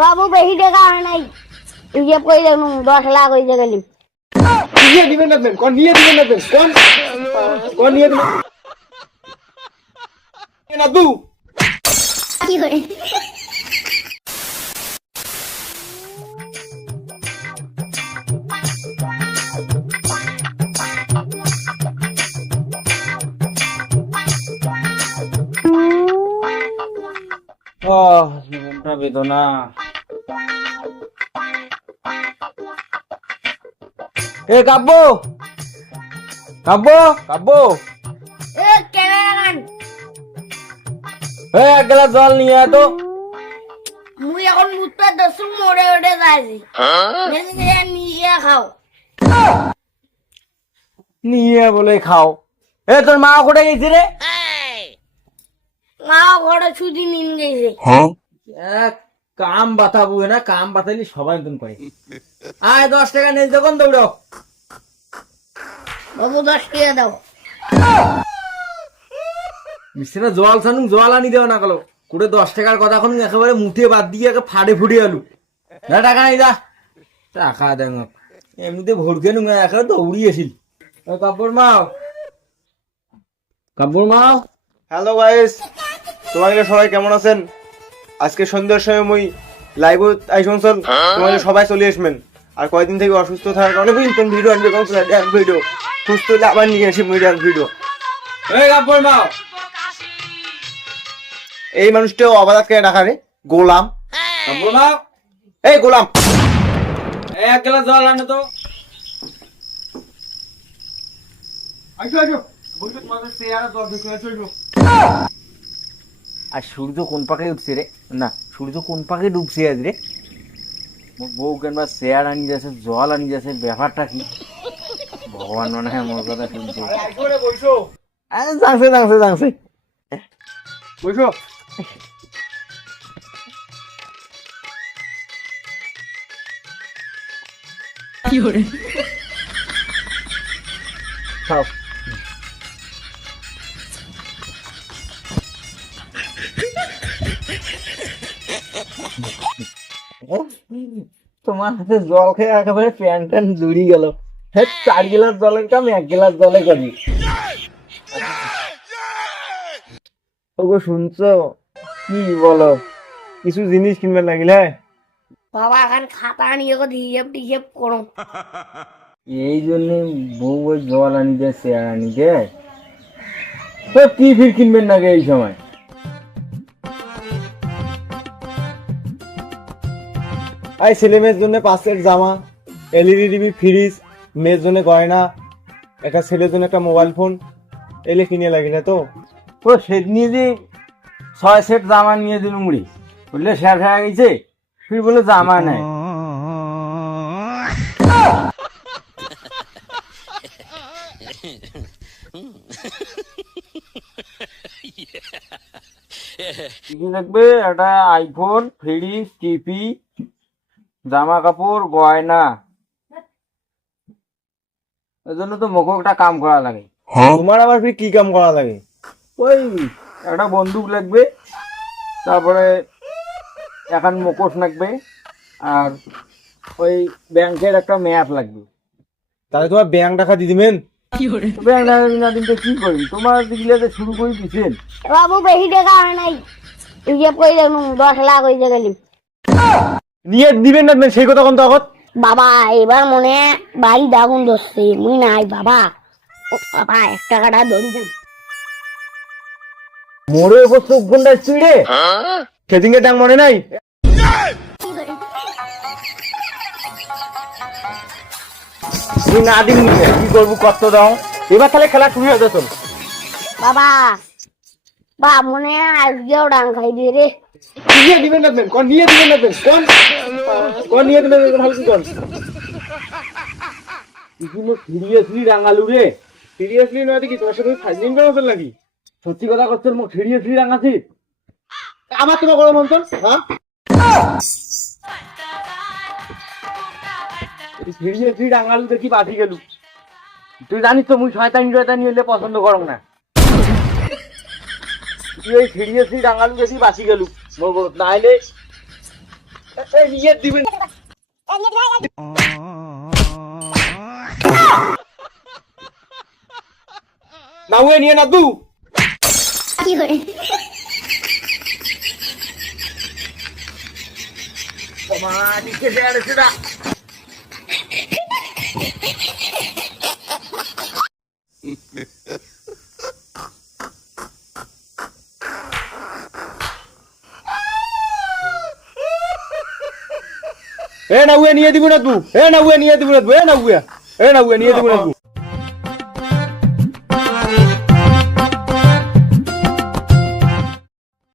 বাবু বেশি টাকা আনে নাই। হিসেব করে দেখুন দশ লাখ হয়েছে গেলি। নিয়ে দিবেন না কোন নিয়ে দিবেন না কোন কোন নিয়ে দিবেন না দু কি করে? জীবনটা বেদনা। এ কাব্য! কাব্য! কাব্য! এ ক্যামেরাম্যান এক গ্লাস জল নিয়ে তো মুই এখন মুততে দশ মোড়ে ওঠে যাইছি নিয়ে খাও। নিয়ে বলে খাও। এ তোর মা কোথায় গেছে রে মা ঘরে ছুটি নিন গেছে। এক কাম বাতাবো না কাম বাতাইলে সবাই নতুন করে। আয় দশ টাকা নেই যখন দৌড়ো। বাবু দশ টাকা দাও। মিস্ত্রিরা জল ছানু জল আনি দেও না গেলো কুড়ে দশ টাকার কথা এখন একেবারে মুঠে বাদ দিয়ে একে ফাড়ে ফুটে আলু। না টাকা নেই দা টাকা দেন এমনিতে ভরকে নুঙ্গা একেবারে দৌড়ি আসিল কাপড় মাও। কাপড় মাও। Hello guys. তোমাদের সবাই কেমন আছেন? আজকে সন্ধ্যার সময় মুই লাইভ আইসন চল তোমাদের সবাই চলে আসবেন। আর কয়দিন থেকে অসুস্থ থাকার কারণে বুঝছেন ভিডিও আনবে কোন ড্যান্স ভিডিও সুস্থ হলে আবার নিয়ে আসি মুই ড্যান্স ভিডিও এই মানুষটাও অবাধাত কেন রাখা রে গোলাম। এই গোলাম। এই এক গ্লাস জল আনো তো। আসো আসো বলছো তোমাদের চেহারা জল দেখে চলবো। আর সূর্য কোন পাকে উঠছে রে? না সূর্য কোন পাকে ডুবছে আজ রে? মোর বউ কেনবা চেয়ার আনি যাচ্ছে জল আনি যাচ্ছে ব্যাপারটা কি? ভগবান মনে হয় মোর কথা শুনছে। জানছে জানছে জানছে বসো। খাও। তোমার হাতে জল খেয়ে একেবারে প্যান ট্যান জুড়ি গেল। হ্যাঁ চার গিলাস জলের কাম এক গিলাস জলে করি। ওগো শুনছো? কি বলো? কিছু জিনিস কিনবেন লাগিল হ্যাঁ বাবা এখন খাতা নিয়ে কোথায় হিসেব টিসেব করো। এই জন্য বউ জল আনি দেয় চেয়ার আনি তো কি ফির কিনবেন না গে এই সময়? এই ছেলে মেয়ের জন্য পাঁচ সেট জামা এলইডি টিভি ফ্রিজ মেয়ের জন্য গয়না একটা ছেলের জন্য একটা মোবাইল ফোন এলে কিনে লাগিল তো। ও সেদিন যে ছয় সেট জামা নিয়ে দিল মুড়ি বললে শেষ হয়ে গেছে তুই বলে জামা নাই কি লাগবে? একটা আইফোন ফ্রিজ টিভি জামা কাপড় গয়না। ওই জন্য তো মুখে একটা কাম করা লাগে। তোমার আবার ফির কি কাম করা লাগে? ওই একটা বন্দুক লাগবে তারপরে এখন মুখোশ লাগবে আর ওই ব্যাংকের একটা ম্যাপ লাগবে। তাহলে তোমার ব্যাংক টাকা দিয়ে দিবেন? ব্যাংক না দিনটা কি করি? তোমার দিলে তো শুরু করে বাবু বেশি টাকা হয় নাই। হিসেব করে দেখুন দশ লাখ হয়েছে গেলি। নিয়ে দিবেন না সেই কথা কোন তখন? বাবা এবার মনে হয় বাড়ি দাগুন ধরছে মুই নাই বাবা। ও বাবা এক টাকাটা ধরি দেন। মোড়ে উপর চোখ চিড়ে সেদিনকে ডাং মনে নাই? তুই না দিন কি করব কত দাও। এবার তাহলে খেলা শুরু হয়ে যেত বাবা বা মনে হয় আজকেও ডাং খাই দিয়ে রে। নিয়ে দিবেন না কোন নিয়ে দিবেন না কোন কোন নিয়ে দিবেন না কি কোন সিরিয়াসলি রাঙালু রে। সিরিয়াসলি নয় দেখি, তোমার সাথে ফাইজিং করা নাকি? সত্যি কথা সিরিয়াসলি রাঙাছি আমার হ্যাঁ? সিরিয়াসলি রাঙালু, দেখি গেলু। তুই জানিস তো, মুই শয়তানি শয়তানি পছন্দ করম না। তুই ওই ফিরিয়েছি রাঙালু গেছি বাঁচি গেলু। নগদ এ, এ, নিয়ে দিবেন। না উয়ে নিয়ে না দু। কি করে মা নিচে দেয়ালে এ না উয়ে নিয়ে দিব না তু। এ না উয়ে নিয়ে দিব না তু। এ না উয়ে। এ না উয়ে নিয়ে দিব না তু।